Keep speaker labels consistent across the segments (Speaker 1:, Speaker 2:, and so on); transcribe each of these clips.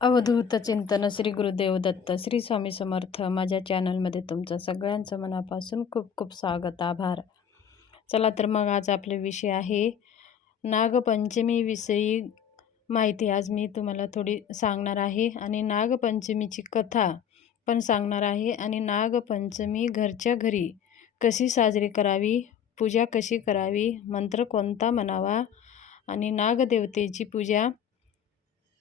Speaker 1: अवधूत चिंतन श्री गुरुदेव दत्त श्री स्वामी समर्थ माझ्या चॅनलमध्ये तुमचं सगळ्यांचं मनापासून खूप खूप स्वागत आभार. चला तर मग आज आपले विषय आहे नागपंचमीविषयी माहिती. आज मी तुम्हाला थोडी सांगणार आहे आणि नागपंचमीची कथा पण सांगणार आहे आणि नागपंचमी घरच्या घरी कशी साजरी करावी पूजा कशी करावी मंत्र कोणता म्हणावा आणि नागदेवतेची पूजा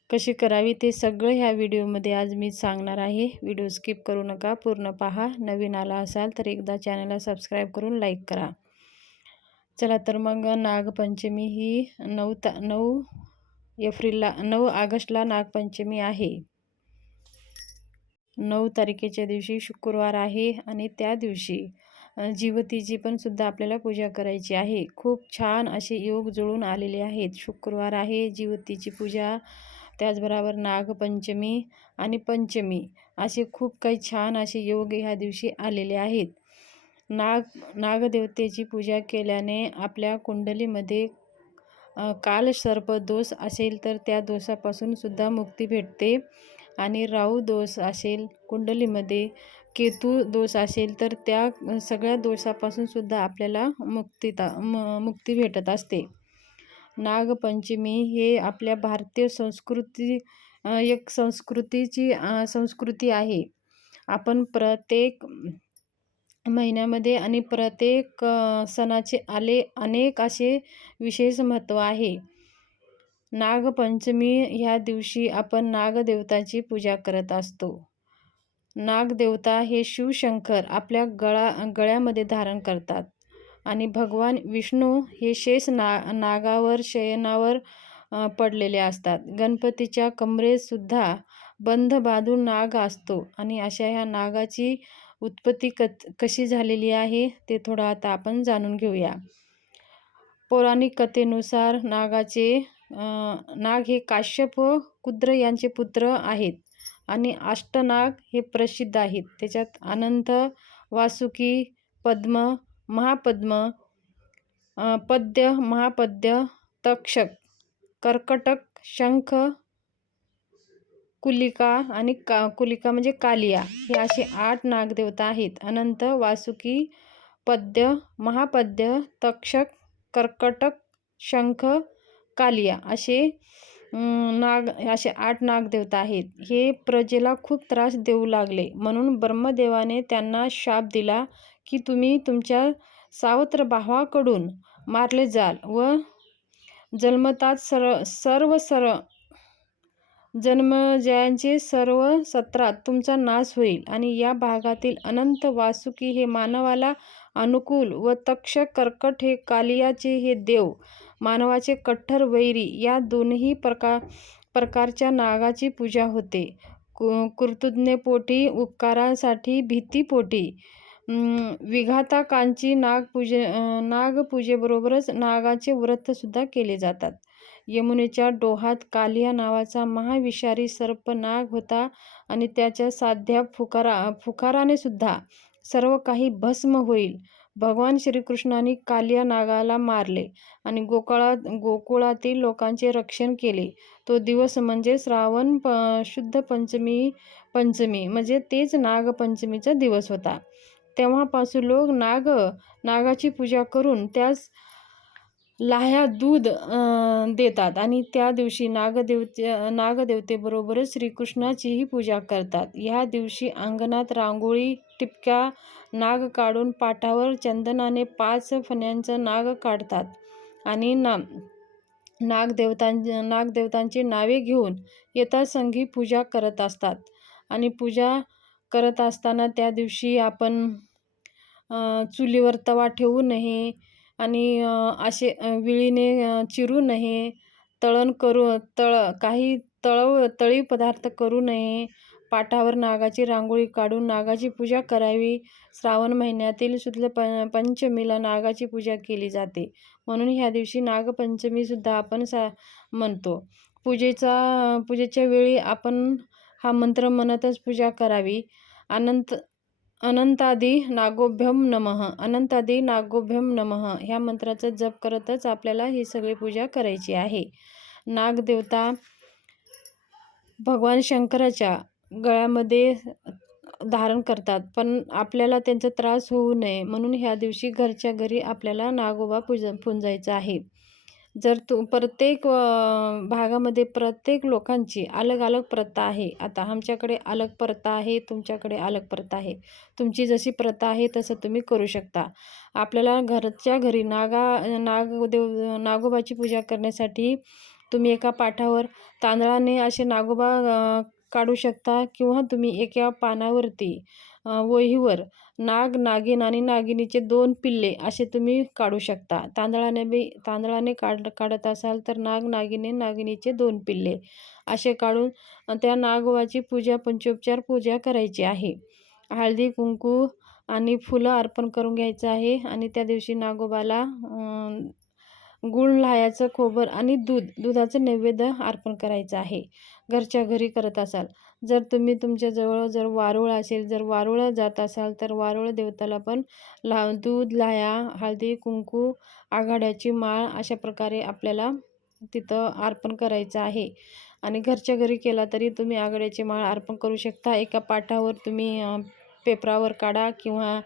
Speaker 1: कशी करावी ते सगळं ह्या व्हिडिओमध्ये आज मी सांगणार आहे. व्हिडिओ स्किप करू नका पूर्ण पहा. नवीन आला असाल तर एकदा चॅनलला सबस्क्राईब करून लाईक करा. चला तर मग नागपंचमी ही नऊ ता नऊ एप्रिलला नऊ ऑगस्टला नागपंचमी आहे. नऊ तारखेच्या दिवशी शुक्रवार आहे आणि त्या दिवशी जीवतीची पण सुद्धा आपल्याला पूजा करायची आहे. खूप छान असे योग जुळून आलेले आहेत. शुक्रवार आहे जीवतीची पूजा त्याचबरोबर नागपंचमी आणि पंचमी असे खूप काही छान असे योग ह्या दिवशी आलेले आहेत. नाग नागदेवतेची पूजा केल्याने आपल्या कुंडलीमध्ये कालसर्प दोष असेल तर त्या दोषापासून सुद्धा मुक्ती भेटते. आणि राहू दोष असेल कुंडलीमध्ये केतू दोष असेल तर त्या सगळ्या दोषापासून सुद्धा आपल्याला मुक्तीता म मुक्ती भेटत असते. नागपंचमी हे आपल्या भारतीय संस्कृती एक संस्कृतीची संस्कृती आहे. आपण प्रत्येक महिन्यामध्ये आणि प्रत्येक सणाचे आले अनेक असे विशेष महत्त्व आहे. नागपंचमी ह्या दिवशी आपण नागदेवताची पूजा करत असतो. नागदेवता हे शिवशंकर आपल्या गळा गळ्यामध्ये धारण करतात. आणि भगवान विष्णू हे शेष ना नागावर शयनावर पडलेले असतात. गणपतीच्या कमरेतसुद्धा बंध बांधून नाग असतो आणि अशा ह्या नागाची उत्पत्ती क कशी झालेली आहे ते थोडं आता आपण जाणून घेऊया. पौराणिक कथेनुसार नागाचे नाग हे काश्यप व कुद्र यांचे पुत्र आहेत आणि अष्टनाग हे प्रसिद्ध आहेत. त्याच्यात अनंत वासुकी पद्म महापद्म पद्य महापद्य तक्षक कर्कटक शंख कुलिका आणि का कुलिका म्हणजे कालिया. हे असे आठ नागदेवता आहेत. अनंत वासुकी पद्य महापद्य तक्षक कर्कटक शंख कालिया असे नाग असे आठ नागदेवता आहेत. हे प्रजेला खूप त्रास देऊ लागले. म्हणून ब्रह्मदेवाने त्यांना शाप दिला. की तुम्ही तुमच्या सावत्र भावाकडून मारले जाल व जन्मतात सर सर्व सर जन्मजयांचे सर्व सत्रात तुमचा नाश होईल आणि या भागातील अनंत वासुकी हे मानवाला अनुकूल व तक्ष कर्कट हे कालियाचे हे देव मानवाचे कठ्ठर वैरी या दोन्ही प्रकार प्रकारच्या नागाची पूजा होते. कु कृतज्ञपोटी उपकारासाठी भीतीपोटी विघातकांची नागपूजे नागपूजेबरोबरच नागाचे व्रतसुद्धा केले जातात. यमुनेच्या डोहात कालिया नावाचा महाविषारी सर्प नाग होता आणि त्याच्या साध्या फुकारा फुकाराने सुद्धा सर्व काही भस्म होईल. भगवान श्रीकृष्णाने कालिया नागाला मारले आणि गोकुळात गोकुळातील लोकांचे रक्षण केले. तो दिवस म्हणजे श्रावण प शुद्ध पंचमी पंचमी म्हणजे तेच नागपंचमीचा दिवस होता. तेव्हापासून लोक नाग नागाची पूजा करून त्यास लाह्या दूध देतात. आणि त्या दिवशी नागदेवते नागदेवतेबरोबरच श्रीकृष्णाचीही पूजा करतात. ह्या दिवशी अंगणात रांगोळी टिपक्या नाग काढून पाठावर चंदनाने पाच फण्यांचं नाग काढतात. आणि ना नागदेवतां नागदेवतांची नावे घेऊन यथासंगी पूजा करत असतात. आणि पूजा करत असताना त्या दिवशी आपण चुलीवर तवा ठेवू नये आणि असे विळीने चिरू नये. तळण करू तळ काही तळव तळी पदार्थ करू नये. पाटावर नागाची रांगोळी काढून नागाची पूजा करावी. श्रावण महिन्यातील शुद्ध प पंचमीला नागाची पूजा केली जाते. म्हणून ह्या दिवशी नागपंचमीसुद्धा आपण सा म्हणतो. पूजेचा पूजेच्या वेळी आपण हा मंत्र म्हणतच पूजा करावी. अनंत अनंतादी नागोभ्यम नमः अनंतादी नागोभ्यम नमः ह्या मंत्राचा जप करतच आपल्याला ही सगळी पूजा करायची आहे. नागदेवता भगवान शंकराच्या गळ्यामध्ये धारण करतात पण आपल्याला त्यांचा त्रास होऊ नये म्हणून ह्या दिवशी घरच्या घरी आपल्याला नागोबा पूज पुंजायचा आहे. जर तू प्रत्येक भागामध्ये प्रत्येक लोकांची अलग अलग प्रथा आहे. आता आमच्याकडे अलग प्रथा आहे तुमच्याकडे अलग प्रथा आहे. तुमची जशी प्रथा आहे तसं तुम्ही करू शकता. आपल्याला घरच्या घरी नागा नागदेव नागोबाची पूजा करण्यासाठी तुम्ही एका पाठावर तांदळाने असे नागोबा काढू शकता किंवा तुम्ही एका पानावरती वहीवर नाग नागिन आणि नागिनीचे दोन पिल्ले असे तुम्ही काढू शकता. तांदळाने बी तांदळाने काढ काढत असाल तर नाग नागिने नागिनीचे दोन पिल्ले असे काढून त्या नागोबाची पूजा पंचोपचार पूजा करायची आहे. हळदी कुंकू आणि फुलं अर्पण करून घ्यायचं आहे आणि त्या दिवशी नागोबाला गुळ लाह्याचं खोबर आणि दूध दुधाचं नैवेद्य अर्पण करायचं आहे. घरच्या घरी करत असाल. जर तुम्ही तुमच्याजवळ जर वारुळ असेल जर वारुळ जात असाल तर वारुळ देवताला पण ला दूध लाया हळदी कुंकू आघाड्याची माळ अशा प्रकारे आपल्याला तिथं अर्पण करायचं आहे. आणि घरच्या घरी केला तरी तुम्ही आघाड्याची माळ अर्पण करू शकता. एका पाठावर तुम्ही पेपरावर काढा किंवा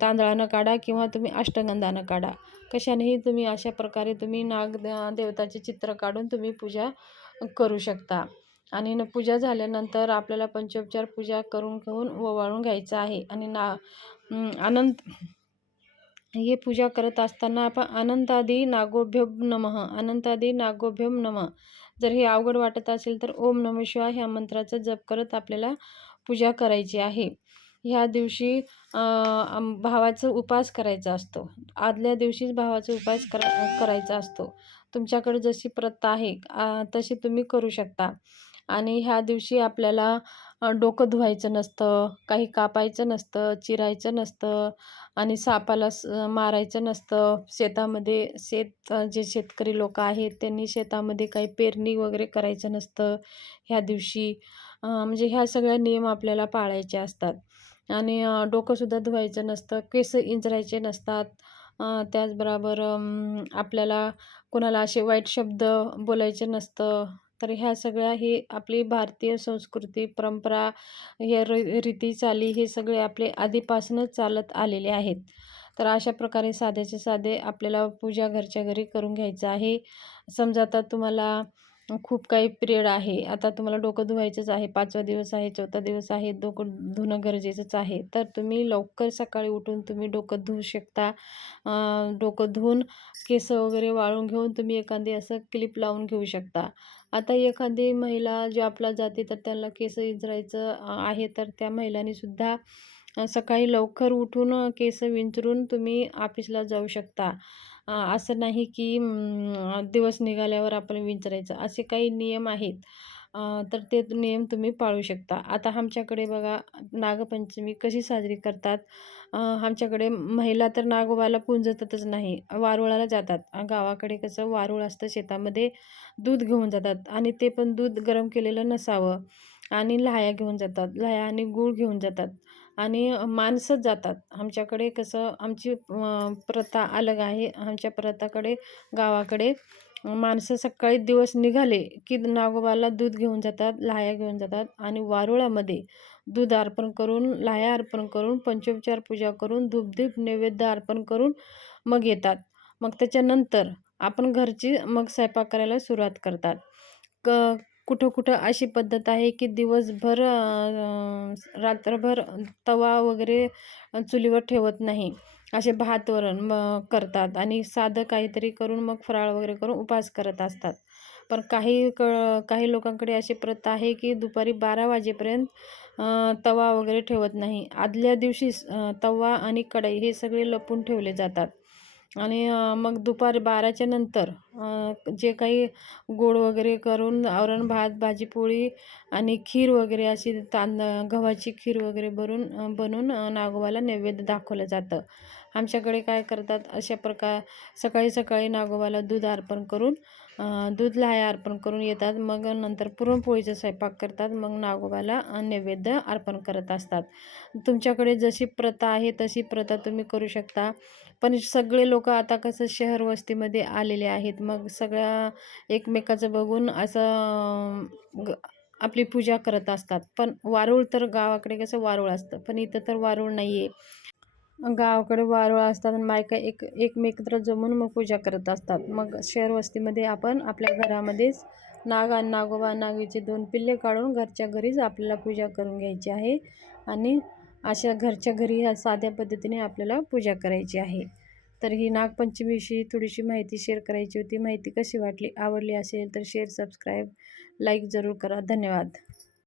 Speaker 1: तांदळानं काढा किंवा तुम्ही अष्टगंधानं काढा. कशानेही तुम्ही अशा प्रकारे तुम्ही नाग देवताचे चित्र काढून तुम्ही पूजा करू शकता. आणि न पूजा झाल्यानंतर आपल्याला पंचोपचार पूजा करून घेऊन ओवाळून घ्यायचं आहे. आणि ना आनंद हे पूजा करत असताना आपण अनंतादी नागोभ्यम नमः अनंतादी नागोभ्यम नमः. जर हे अवघड वाटत असेल तर ओम नम शिवाय ह्या मंत्राचा जप करत आपल्याला पूजा करायची आहे. ह्या दिवशी भावाचं उपास करायचा असतो. आदल्या दिवशीच भावाचा उपास करा करायचा असतो. तुमच्याकडे जशी प्रथा आहे तशी तुम्ही करू शकता. आणि ह्या दिवशी आपल्याला डोकं धुवायचं नसतं काही कापायचं नसतं चिरायचं नसतं आणि सापाला मारायचं नसतं. शेतामध्ये शेत जे शेतकरी लोक आहेत त्यांनी शेतामध्ये काही पेरणी वगैरे करायचं नसतं. ह्या दिवशी म्हणजे ह्या सगळ्या नियम आपल्याला पाळायचे असतात. आणि डोकंसुद्धा धुवायचं नसतं केस इंचरायचे नसतात. त्याचबरोबर आपल्याला कोणाला असे वाईट शब्द बोलायचे नसतं. तर ह्या सगळ्या ही आपली भारतीय संस्कृती परंपरा हे रीती चाली हे सगळे आपले आधीपासूनच चालत आलेले आहेत. तर अशा प्रकारे साध्याचे साधे आपल्याला पूजा घरच्या घरी करून घ्यायचं आहे. समजा आता तुम्हाला खूप काही पिरियड आहे. आता तुम्हाला डोकं धुवायचंच आहे. पाचवा दिवस आहे चौथा दिवस आहे डोकं धुणं गरजेचंच आहे. तर तुम्ही लवकर सकाळी उठून तुम्ही डोकं धुवू शकता. डोकं धुवून केस वगैरे वाळून घेऊन तुम्ही एखादी असं क्लिप लावून घेऊ शकता. आता एखादी महिला जॉबला जाते तर त्यांना केस विंचरायचं आहे. तर त्या महिलांनीसुद्धा सकाळी लवकर उठून केस विंचरून तुम्ही ऑफिसला जाऊ शकता. असं नाही की दिवस निघाल्यावर आपण विंचरायचं. असे काही नियम आहेत. तर ते नियम तुम्ही पाळू शकता. आता आमच्याकडे बघा नागपंचमी कशी साजरी करतात? आमच्याकडे महिला तर नागोबाला पुंजतच नाही. वारुळाला जातात. गावाकडे कसं वारुळ असतं शेतामध्ये दूध घेऊन जातात आणि ते पण दूध गरम केलेलं नसावं. आणि लाह्या घेऊन जातात लाह्या आणि गूळ घेऊन जातात आणि माणसंच जातात. आमच्याकडे कसं आमची प्रथा अलग आहे. आमच्या प्रथाकडे गावाकडे माणसं सकाळी दिवस निघाले की नागोबाला दूध घेऊन जातात लाह्या घेऊन जातात आणि वारुळामध्ये दूध अर्पण करून लाह्या अर्पण करून पंचोपचार पूजा करून धूपधीप नैवेद्य अर्पण करून मग येतात. मग त्याच्यानंतर आपण घरची मग स्वयंपाक करायला सुरुवात करतात. क कुठं कुठं अशी पद्धत आहे की दिवसभर रात्रभर तवा वगैरे चुलीवर ठेवत नाही. असे भात वरण मग करतात आणि साधं काहीतरी करून मग फराळ वगैरे करून उपास करत असतात. पण काही क काही लोकांकडे अशी प्रथा आहे की दुपारी बारा वाजेपर्यंत तवा वगैरे ठेवत नाही. आदल्या दिवशीच तवा आणि कढई हे सगळे लपून ठेवले जातात. आणि मग दुपार बाराच्या नंतर जे काही गोड वगैरे करून आवरण भात भाजी पोळी आणि खीर वगैरे अशी तांद गव्हाची खीर वगैरे भरून बनवून नागोबाला नैवेद्य दाखवलं जातं. आमच्याकडे काय करतात अशा प्रकार सकाळी सकाळी नागोबाला दूध अर्पण करून दूध लाया अर्पण करून येतात. मग नंतर पुरणपोळीचा स्वयंपाक करतात. मग नागोबाला नैवेद्य अर्पण करत असतात. तुमच्याकडे जशी प्रथा आहे तशी प्रथा तुम्ही करू शकता. पण सगळे लोक आता कसं शहर वस्तीमध्ये आलेले आहेत. मग सगळ्या एकमेकाचं बघून असं ग आपली पूजा करत असतात. पण वारूळ तर गावाकडे कसं वारूळ असतं. पण इथं तर वारूळ नाही आहे गावाकडे वारूळ असतात आणि बायका एक एकमेकत्र जमून मग पूजा करत असतात. मग शहर वस्तीमध्ये आपण आपल्या घरामध्येच नाग आणि नागोबा नागीचे दोन पिल्ले काढून घरच्या घरीच आपल्याला पूजा करून घ्यायची आहे आणि अशा घरच्या घरी ह्या साध्या पद्धतीने आपल्याला पूजा करायची आहे. तर ही नागपंचमीविषयी थोडीशी माहिती शेअर करायची होती. माहिती कशी वाटली आवडली असेल तर शेअर सबस्क्राईब लाईक जरूर करा. धन्यवाद.